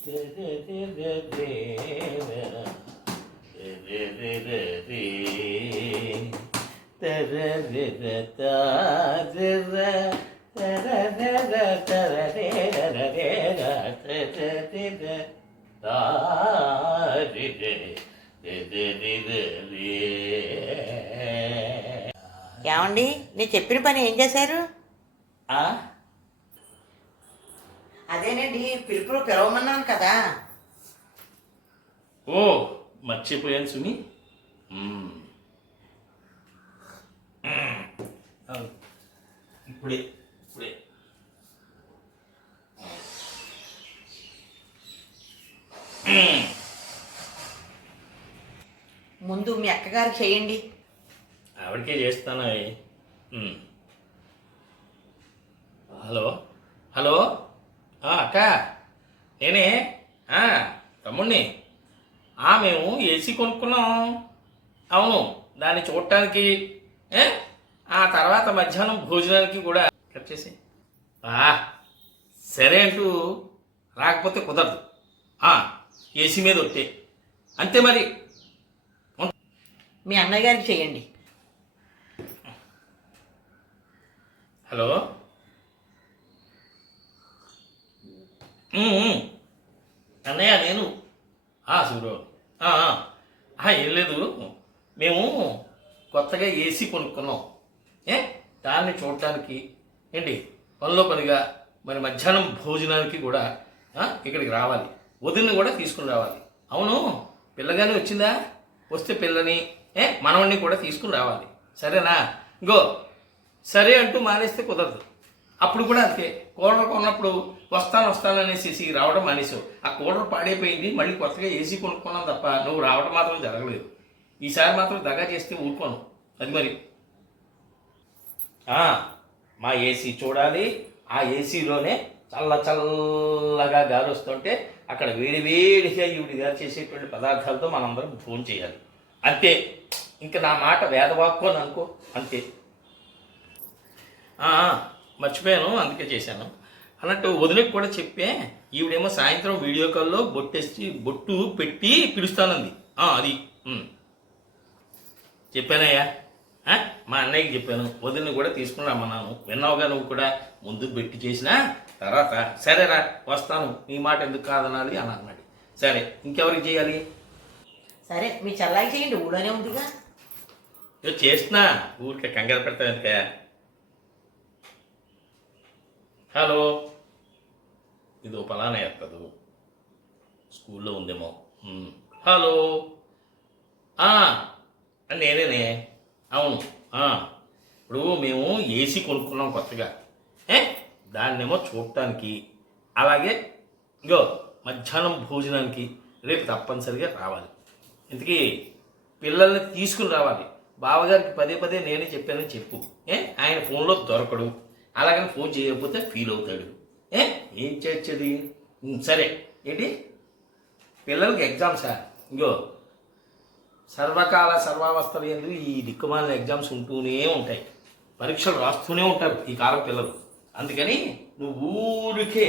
ఏమండి, నేను చెప్పిన పని ఏం చేశారు? అదేనండి, పిలుపులో పిలవమన్నాను కదా. ఓ మర్చిపోయాను సుమి. ఇప్పుడే ఇప్పుడే ముందు మీ అక్కగారికి చేయండి. ఆవిడకే చేస్తాను. హలో హలో అక్క, నేనే తమ్ముడిని. మేము ఏసీ కొనుక్కున్నాం. అవును, దాన్ని చూడటానికి ఆ తర్వాత మధ్యాహ్నం భోజనానికి కూడా కట్ చేసి సరే అంటూ రాకపోతే కుదరదు. ఏసీ మీద వస్తే అంతే మరి. మీ అన్నయ్య గారికి చేయండి. హలో అన్నయ్య, నేను సూర్యరావు. ఏం లేదు, మేము కొత్తగా ఏసీ కొనుక్కున్నాం. దాన్ని చూడటానికి ఏంటి పనిలో పనిగా మరి మధ్యాహ్నం భోజనానికి కూడా ఇక్కడికి రావాలి. వదిలిని కూడా తీసుకుని రావాలి. అవును, పిల్లగాని వచ్చిందా? వస్తే పిల్లని మనవణ్ణి కూడా తీసుకుని రావాలి. సరేనా? ఇంకో సరే అంటూ మానేస్తే కుదరదు. అప్పుడు కూడా అంతే, కూలర్ కొన్నప్పుడు వస్తాననేసి రావడం మానేసావు. ఆ కూలర్ పాడైపోయింది, మళ్ళీ కొత్తగా ఏసీ కొనుక్కున్నాం తప్ప నువ్వు రావడం మాత్రం జరగలేదు. ఈసారి మాత్రం దగా చేస్తే ఊరుకోను. అది మరి మా ఏసీ చూడాలి. ఆ ఏసీలోనే చల్లగా గాలి వస్తుంటే అక్కడ వేడిగా ఈవిడి గారు చేసేటువంటి పదార్థాలతో మనందరం ఫోన్ చేయాలి. అంతే. ఇంకా నా మాట వేదవాక్కు అని అనుకో. అంతే. మర్చిపోయాను, అందుకే చేశాను. అన్నట్టు వదినకి కూడా చెప్పే, ఈవిడేమో సాయంత్రం వీడియో కాల్లో బొట్టు పెట్టి పిలుస్తానంది. అది చెప్పానయ్యా, మా అన్నయ్యకి చెప్పాను. వదిలిని కూడా తీసుకుని రమ్మన్నాను. విన్నావుగా నువ్వు కూడా. ముందు పెట్టి చేసినా తర్వాత సరేరా వస్తాను, నీ మాట ఎందుకు కాదనాలి అని అన్నాడు. సరే, ఇంకెవరికి చేయాలి? సరే, మీ చల్లాకి చేయండి, ఊళ్ళోనే ఉందిగా. చేస్తున్నా, ఊరికే కంగారు పెడతావు ఎందుక. హలో, ఇది పలానా ఎత్తదు, స్కూల్లో ఉందేమో. హలో, నేనేనే. అవును, ఇప్పుడు మేము ఏసీ కొనుక్కున్నాం కొత్తగా. దాన్నేమో చూడటానికి, అలాగే ఇంకో మధ్యాహ్నం భోజనానికి రేపు తప్పనిసరిగా రావాలి. ఇంతకీ పిల్లల్ని తీసుకుని రావాలి. బావగారికి పదే నేనే చెప్పానని చెప్పు. ఆయన ఫోన్లో దొరకడు, అలాగని ఫోన్ చేయకపోతే ఫీల్ అవుతాడు. ఏం చేర్చేది? సరే, ఏంటి పిల్లలకి ఎగ్జామ్సా? ఇంకో సర్వావస్థలు ఎందుకు ఈ దిక్కుమాలిన ఎగ్జామ్స్ ఉంటూనే ఉంటాయి. పరీక్షలు రాస్తూనే ఉంటారు ఈ కాలం పిల్లలు. అందుకని నువ్వు ఊరికే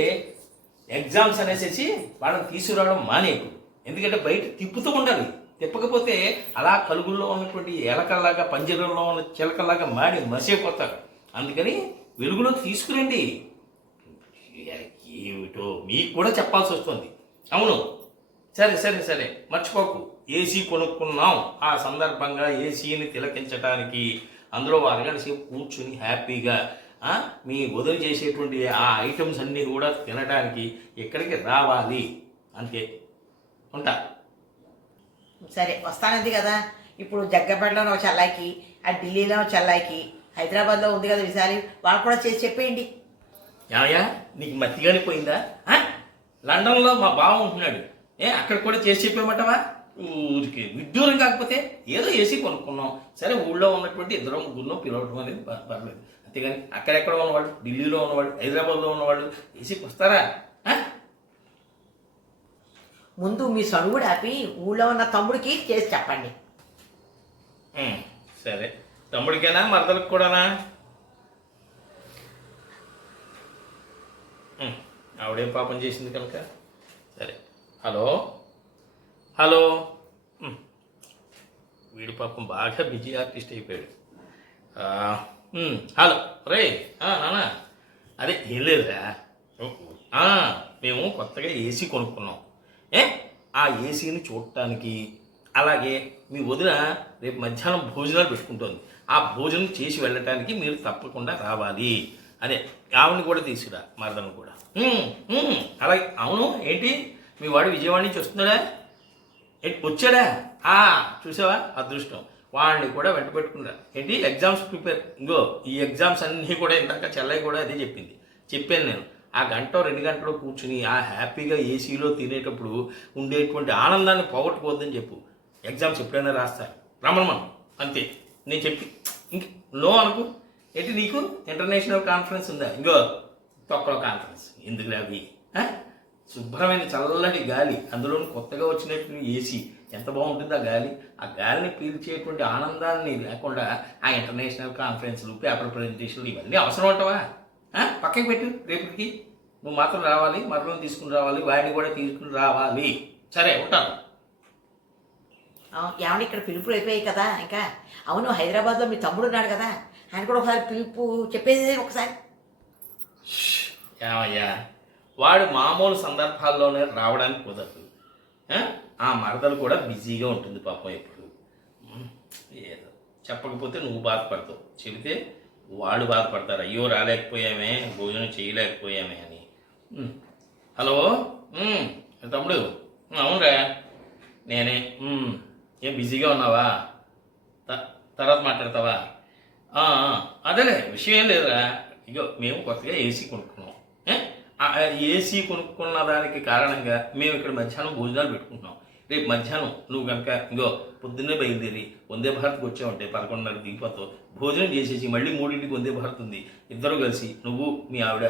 ఎగ్జామ్స్ అనేసి వాళ్ళని తీసుకురావడం మానేకు. ఎందుకంటే బయట తిప్పుతూ ఉండాలి. తిప్పకపోతే అలా కలుగుల్లో ఉన్నటువంటి ఎలకల్లాగా, పంజరంలో ఉన్న చిలకల్లాగా మాడి మసైపోతారు. అందుకని వెలుగులోకి తీసుకురండి. ఏమిటో మీకు కూడా చెప్పాల్సి వస్తుంది. అవును, సరే మర్చిపోకు. ఏసీ కొనుక్కున్నాం. ఆ సందర్భంగా ఏసీని తిలకించడానికి అందులో అరగంట సేపు కూర్చుని హ్యాపీగా మీ వదిలి చేసేటువంటి ఆ ఐటమ్స్ అన్నీ కూడా తినడానికి ఇక్కడికి రావాలి. అంతే. ఉంటా. సరే, వస్తానంది కదా. ఇప్పుడు జగ్గపేటలో ఒక చెల్లాయికి, ఢిల్లీలో చెల్లాయికి, హైదరాబాద్లో ఉంది కదా విశాలి, వాళ్ళు కూడా చేసి చెప్పేయండి. ఏమయ్యా, నీకు మత్తిగానే పోయిందా? లండన్లో మా బావ ఉంటున్నాడు. అక్కడ కూడా చేసి చెప్పేమంటావా? ఊరికి విడ్డూరం కాకపోతే ఏదో ఏసీ కొనుక్కున్నాం. సరే, ఊళ్ళో ఉన్నటువంటి ఇద్దరు ముగ్గురులో పిలవడం అనేది పర్లేదు. అంతేగాని అక్కడెక్కడ ఉన్నవాళ్ళు, ఢిల్లీలో ఉన్నవాళ్ళు, హైదరాబాద్లో ఉన్నవాళ్ళు ఏసీకి వస్తారా? ముందు మీ సడుగుడు ఆపి ఊళ్ళో ఉన్న తమ్ముడికి చేసి చెప్పండి. సరే, తమ్ముడికేనా మరదలకు కూడానా? ఆవిడేం పాపం చేసింది కనుక సరే. హలో హలో వీడి పాపం బాగా బిజీ ఆర్టిస్ట్ అయిపోయాడు. హలో రే నాన్న, అదే ఏం లేదురా, మేము కొత్తగా ఏసీ కొనుక్కున్నాం. ఆ ఏసీని చూడటానికి, అలాగే మీ వదిన రేపు మధ్యాహ్నం భోజనాలు పెట్టుకుంటుంది. ఆ భోజనం చేసి వెళ్ళటానికి మీరు తప్పకుండా రావాలి. అదే ఆవిడని కూడా తీసుకురా, మరదను కూడా. అలాగే. అవును, ఏంటి మీ వాడు విజయవాడ నుంచి వస్తున్నాడా? వచ్చాడా? చూసావా, అదృష్టం. వాడిని కూడా వెంట పెట్టుకున్నా. ఏంటి ఎగ్జామ్స్ ప్రిపేర్. ఇంకో ఈ ఎగ్జామ్స్ అన్నీ కూడా ఇందాక చెల్లయ్య కూడా అదే చెప్పింది. చెప్పాను నేను. ఆ గంట 2 గంటలు కూర్చుని ఆ హ్యాపీగా ఏసీలో తినేటప్పుడు ఉండేటువంటి ఆనందాన్ని పోగొట్టుకోవద్దని చెప్పు. ఎగ్జామ్స్ ఎప్పుడైనా రాస్తారు, రమణమను అంతే. నేను చెప్పి ఇంక నో అనుకు. ఏంటి నీకు ఇంటర్నేషనల్ కాన్ఫరెన్స్ ఉందా? ఇంకో తొక్కలో కాన్ఫరెన్స్ ఎందుకు అవి? శుభ్రమైన చల్లటి గాలి, అందులోని కొత్తగా వచ్చినటువంటి ఏసీ, ఎంత బాగుంటుంది ఆ గాలి. ఆ గాలిని పీల్చేటువంటి ఆనందాన్ని లేకుండా ఆ ఇంటర్నేషనల్ కాన్ఫరెన్స్లు, పేపర్ ప్రజెంటేషన్లు ఇవన్నీ అవసరం ఉంటావా? పక్కకి పెట్టు. రేపటికి నువ్వు మాత్రం రావాలి, మరలో తీసుకుని రావాలి, వాడిని కూడా తీసుకుని రావాలి. సరే, ఉంటాను. ఏమన్నా ఇక్కడ పిలుపులు అయిపోయాయి కదా ఇంకా. అవును, హైదరాబాద్లో మీ తమ్ముడు ఉన్నాడు కదా, ఆయన కూడా ఒకసారి పిలుపు చెప్పేది ఒకసారి. ఏమయ్యా, వాడు మామూలు సందర్భాల్లోనే రావడానికి కుదరదు. ఆ మరదలు కూడా బిజీగా ఉంటుంది పాపం ఎప్పుడు. ఏదో చెప్పకపోతే నువ్వు బాధపడతావు, చెబితే వాళ్ళు బాధపడతారు. అయ్యో రాలేకపోయామే, భోజనం చేయలేకపోయామే అని. హలో తమ్ముడు, అవునరా నేనే. ఏం బిజీగా ఉన్నావా? తర్వాత మాట్లాడతావా? అదేలే, విషయం ఏం లేదురా. ఇగో మేము కొత్తగా ఏసీ కొనుక్కున్నాం. ఏసీ కొనుక్కున్న దానికి కారణంగా మేము ఇక్కడ మధ్యాహ్నం భోజనాలు పెట్టుకుంటున్నాం. రేపు మధ్యాహ్నం నువ్వు కనుక ఇంకో పొద్దున్నే బయలుదేరి వందే భారత్కి వచ్చావంటే 11:30 దిగిపోతావు. భోజనం చేసేసి మళ్ళీ 3ంటికి వందే భారత్ ఉంది. ఇద్దరు కలిసి, నువ్వు మీ ఆవిడ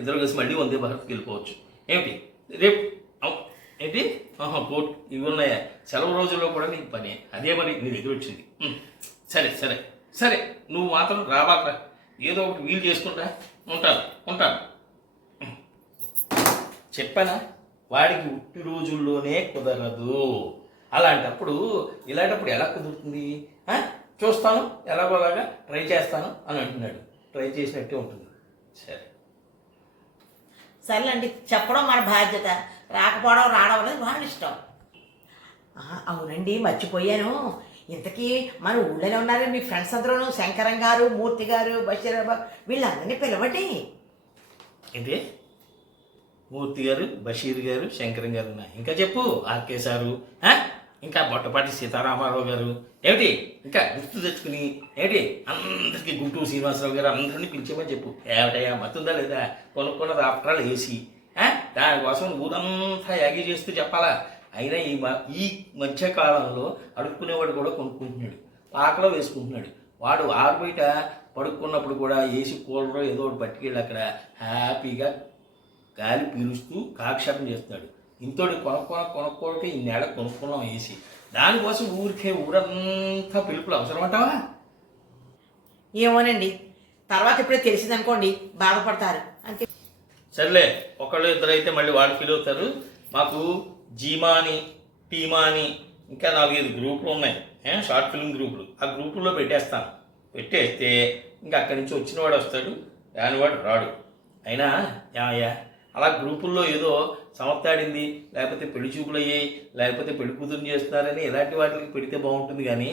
ఇద్దరు కలిసి మళ్ళీ వందే భారత్కి వెళ్ళిపోవచ్చు. ఏమిటి రేపు? ఏంటి కోర్టు ఇవి ఉన్నాయా? సెలవు రోజుల్లో కూడా నీకు పని అదే. మరి నీ దగ్గర వచ్చింది. సరే సరే సరే, నువ్వు మాత్రం రావాలరా, ఏదో ఒకటి వీలు చేసుకుంటా. ఉంటాను. చెప్పానా, వాడికి ఉట్టి రోజుల్లోనే కుదరదు. అలాంటప్పుడు ఇలాంటప్పుడు ఎలా కుదురుతుంది? చూస్తాను, ఎలాగోలాగా ట్రై చేస్తాను అని అంటున్నాడు. ట్రై చేసినట్టే ఉంటుంది. సరేలేండి, చెప్పడం మన బాధ్యత, రాకపోవడం రావడం అనేది వాళ్ళ ఇష్టం. అవునండి, మర్చిపోయాను. ఇంతకీ మన ఊళ్ళోనే ఉన్నారు మీ ఫ్రెండ్స్ అందరూ, శంకరం గారు, మూర్తి గారు, బషీరాబా, వీళ్ళందరినీ పిలవండి. ఏంటి? మూర్తి గారు, బషీర్ గారు, శంకరం గారు ఉన్నాయి. ఇంకా చెప్పు, ఆర్కే సారు, ఇంకా బొట్టపాటి సీతారామారావు గారు. ఏమిటి ఇంకా గుర్తు తెచ్చుకుని ఏమిటి అందరికీ గుంటూరు శ్రీనివాసరావు గారు అందరినీ పిలిచేమని చెప్పు. ఏమిటయ్యా, మతుందా లేదా? కొనుక్కున్నది ఆఫ్టరాల్ ఏసీ. దానికోసం ఊరంతా యాగి చేస్తూ చెప్పాలా? అయినా ఈ మధ్యకాలంలో అడుక్కునేవాడు కూడా కొనుక్కుంటున్నాడు, పాకలో వేసుకుంటున్నాడు. వాడు ఆరు బయట పడుకున్నప్పుడు కూడా ఏసీ కూలర్ ఏదో ఒకటి పట్టుకెళ్ళి అక్కడ హ్యాపీగా గాలి పీలుస్తూ కాలక్షేపం చేస్తున్నాడు. ఇంతోటి కొనుక్కోవడానికి ఈ నెల కొనుక్కున్నాం ఏసీ. దానికోసం ఊరంతా పిలుపులు అవసరం అంటావా? ఏమోనండి, తర్వాత ఎప్పుడో తెలిసిందనుకోండి బాధపడతారు అంతే. సర్లే, ఒకళ్ళు ఇద్దరు అయితే మళ్ళీ వాళ్ళు ఫీల్ అవుతారు. మాకు జీమాని, టీమాని ఇంకా 4-5 గ్రూపులు ఉన్నాయి, షార్ట్ ఫిల్మ్ గ్రూపులు. ఆ గ్రూపుల్లో పెట్టేస్తే ఇంకా అక్కడి నుంచి వచ్చినవాడు వస్తాడు, రానివాడు రాడు. అయినా ఏమయ్యా, అలా గ్రూపుల్లో ఏదో సమర్థాడింది, లేకపోతే పెళ్లి చూపులు అయ్యాయి, లేకపోతే పెళ్లి కూతురు చేస్తున్నారని ఇలాంటి వాటికి పెడితే బాగుంటుంది. కానీ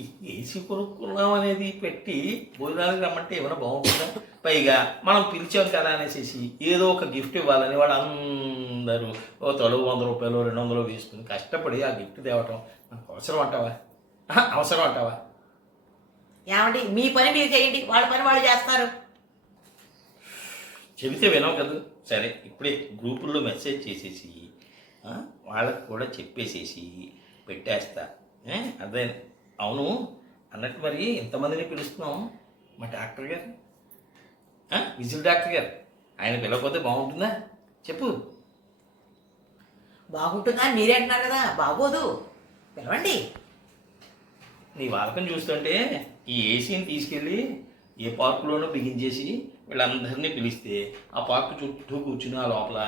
ఈ ఏసీ కొనుక్కున్నాం అనేది పెట్టి భోజనాలకు రమ్మంటే ఏమైనా బాగుంటుందా? పైగా మనం పిలిచాం కదా అనేసి ఏదో ఒక గిఫ్ట్ ఇవ్వాలని వాడు అందరూ ఓ తలుగు 100 రూపాయలు 200 వేసుకుని కష్టపడి ఆ గిఫ్ట్ తేవటం మనకు అవసరం అంటావా? ఏమండి, మీ పని మీరు చేయండి, వాళ్ళ పని వాళ్ళు చేస్తారు. చెబితే వినవు కదా. సరే, ఇప్పుడే గ్రూపుల్లో మెసేజ్ చేసేసి వాళ్ళకు కూడా చెప్పేసేసి పెట్టేస్తా. అదే అవును అన్నట్టు, మరి ఎంతమందిని పిలుస్తున్నాం? మా డాక్టర్ గారు, విజిల్ డాక్టర్ గారు, ఆయన పిలవకపోతే బాగుంటుందా చెప్పు? బాగుంటుందా మీరే అంటున్నారు కదా, బాగోదు, పిలవండి. నీ వాలకం చూస్తుంటే ఈ ఏసీని తీసుకెళ్ళి ఏ పార్కులోనో బిగించేసి వీళ్ళందరినీ పిలిస్తే ఆ పార్కు చుట్టూ కూర్చుని ఆ లోపల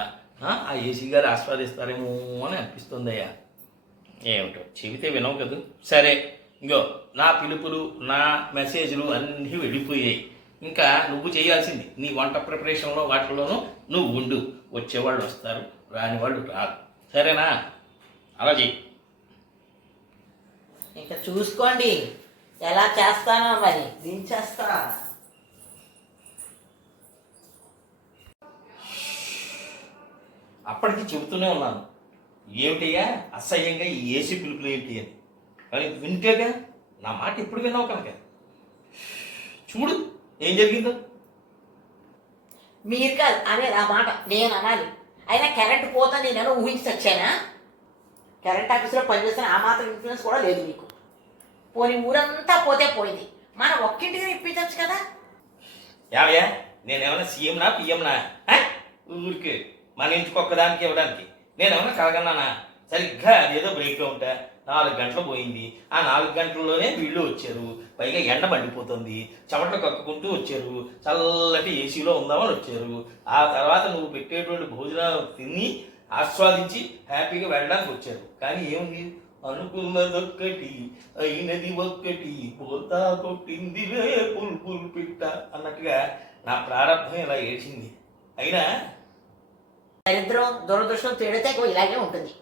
ఆ ఏసీ గారు ఆస్వాదిస్తారేమో అని అనిపిస్తుందయ్యా. ఏమిటో చెబితే వినవు కదా. సరే, ఇంకో నా పిలుపులు నా మెసేజ్లు అన్నీ వెళ్ళిపోయాయి. ఇంకా నువ్వు చేయాల్సింది నీ వంట ప్రిపరేషన్లో వాటిల్లోనూ నువ్వు ఉండు. వచ్చేవాళ్ళు వస్తారు, రాని వాళ్ళు రారు. సరేనా? అలా చెయ్యి. ఇంకా చూసుకోండి ఎలా చేస్తానో మరి దించేస్తా. అప్పటికి చెబుతూనే ఉన్నాను, ఏమిటయ్యా అసహ్యంగా ఈ ఏసీ పిలుపులు ఏంటి అని. కానీ వింటేగా నా మాట ఇప్పుడు విన్నావు కనుక చూడు ఏం జరిగిందో. మీరు కాదు అనేది ఆ మాట, నేను అనాలి. అయినా కరెంట్ పోతుంది నేను ఊహించి వచ్చానా? కరెంట్ ఆఫీస్లో పనిచేస్తున్న ఆ మాత్రం ఇన్ఫ్లుయెన్స్ కూడా లేదు మీకు. పోనీ ఊరంతా పోతే పోయింది, మనం ఒక్కింటికి ఇప్పించవచ్చు కదా. ఏమయ్యా నేనేమన్నా సీఎంనా పిఎంనా? ఊరికి మన ఇంటికి ఒక్కదానికి ఇవ్వడానికి నేనేమన్నా కలగన్నానా? సరిగ్గా అదేదో బ్రేక్లో ఉంటా 4 గంటలు పోయింది. ఆ 4 గంటల్లోనే వీళ్ళు వచ్చారు. పైగా ఎండ మండిపోతుంది, చెమటలు కక్కుకుంటూ వచ్చారు. చల్లటి ఏసీలో ఉందామని వచ్చారు. ఆ తర్వాత నువ్వు పెట్టేటువంటి భోజనాలు తిని ఆస్వాదించి హ్యాపీగా వెళ్ళడానికి వచ్చారు. కానీ ఏముంది, అనుకున్నదొక్కటి అయినది ఒక్కటి పోతా కొట్టిందిలే పుల్ పిట్ట అన్నట్టుగా నా ప్రారంభం ఇలా ఏడ్చింది. అయినా దరిద్రం దురదృష్టం తిడితే ఇలాగే ఉంటుంది.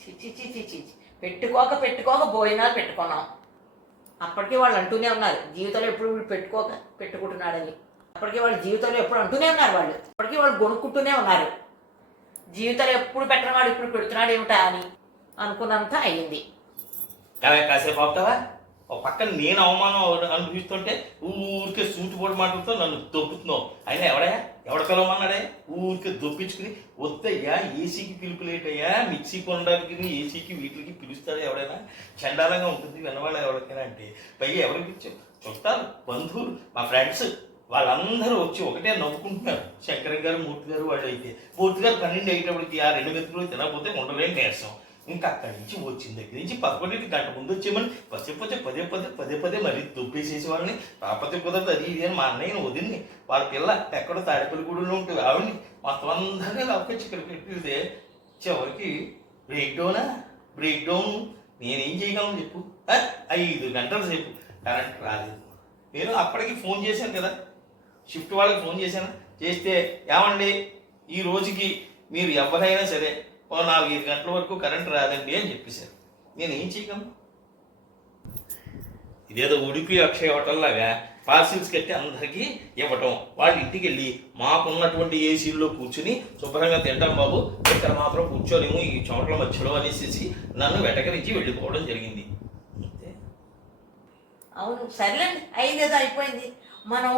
చిచి చిచి చిచి పెట్టుకోక భోజనాలు పెట్టుకున్నాం. అప్పటికే వాళ్ళు అంటూనే ఉన్నారు జీవితంలో ఎప్పుడు వీడు పెట్టుకుంటున్నాడని. అప్పటికే వాళ్ళు జీవితంలో ఎప్పుడు అంటూనే ఉన్నారు. వాళ్ళు అప్పటికీ వాళ్ళు గొనుక్కుంటూనే ఉన్నారు. జీవితంలో ఎప్పుడు పెట్టిన వాడు ఇప్పుడు పెడుతున్నాడు ఏమిటా అని అనుకున్నంత అయ్యింది. కాసేపు అవుతావా? ఒక పక్కన నేను అవమానం అనుభవిస్తుంటే ఊరికే సూటిపోటు మాటలతో నన్ను దొబ్బుతున్నావు. అయినా ఎవడ కలవమన్నాడే? ఊరికే దొప్పించుకుని వద్దయ్యా ఏసీకి పిలుపులేటయ్యా, మిక్సీ కొనడానికి ఏసీకి వీటికి పిలుస్తారా ఎవడైనా? చండాలంగా ఉంటుంది వినవాళ్ళ ఎవరికైనా అంటే. పైగా ఎవరికి పిలిచావు? చుట్టాలు, బంధువులు, మా ఫ్రెండ్స్ వాళ్ళందరూ వచ్చి ఒకటే నవ్వుకుంటున్నారు. శంకరం గారు, మూర్తి గారు వాళ్ళు అయితే. మూర్తి గారు 12 అయ్యేటప్పటికి ఆ 2 మెతుకులు తినకపోతే ఉండలేం కేసం. ఇంకా అక్కడి నుంచి వచ్చిన దగ్గర నుంచి 11 గంట ముందు వచ్చేమని పదే మరీ దుబ్బేసేసి వాళ్ళని రాకపోతే కుదరదు అది ఇది అని మా అన్నయ్యని వదిలిని వాళ్ళ పిల్ల ఎక్కడో తాడేపల్లిగూడలో ఉంటుంది ఆవిడని మొత్తం అందరినీ లవకొచ్చి ఇక్కడ పెట్టితే చివరికి బ్రేక్ డౌన్ నేనేం చేయగలను చెప్పు? 5 గంటల సేపు కరెంట్ రాలేదు. నేను అప్పటికి ఫోన్ చేశాను కదా, షిఫ్ట్ వాళ్ళకి ఫోన్ చేశాను. చేస్తే ఏమండి ఈ రోజుకి మీరు ఎవరైనా సరే 4-5 గంటల వరకు కరెంట్ రాదండి అని చెప్పేశారు. నేను ఏం చేయగలను? ఇదేదో ఉడిపి అక్షయ హోటల్లాగా పార్సిల్స్ కట్టి అందరికీ ఇవ్వటం, వాళ్ళ ఇంటికి వెళ్ళి మాకున్నటువంటి ఏసీల్లో కూర్చుని శుభ్రంగా తింటాం బాబు, ఇక్కడ మాత్రం కూర్చోలేము ఈ చోట్ల మధ్యలో అనేసి నన్ను వెటకరించి వెళ్ళిపోవడం జరిగింది. అవును సర్లేండి, అయిందేదో అయిపోయింది. మనం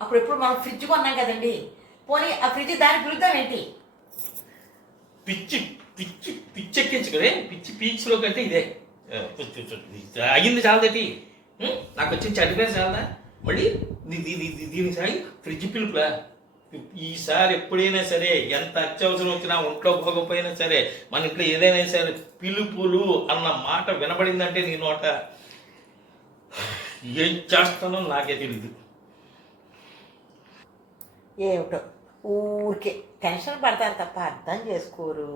అప్పుడెప్పుడు మనం ఫ్రిడ్జ్ కొన్నాం కదండి, పోనీ ఆ ఫ్రిడ్జ్ దానికి పిలుద్దాం ఏంటి? పిచ్చెక్కించుకునే పీచ్లో కంటే ఇదే అయ్యింది చాలదటి. నాకు వచ్చిన చదివేది చాలదా? మళ్ళీ దీనిసారి ఫ్రిడ్జ్ పిలుపులా? ఈసారి ఎప్పుడైనా సరే ఎంత అత్యవసరం వచ్చినా ఒంట్లో పోకపోయినా సరే మన ఇంట్లో ఏదైనా సరే పిలుపులు అన్న మాట వినబడిందంటే నీ నోట ఏం చేస్తానో నాకే తెలీదు. ఏమిటో ఊరికే టెన్షన్ పడతారు తప్ప అర్థం చేసుకోరు.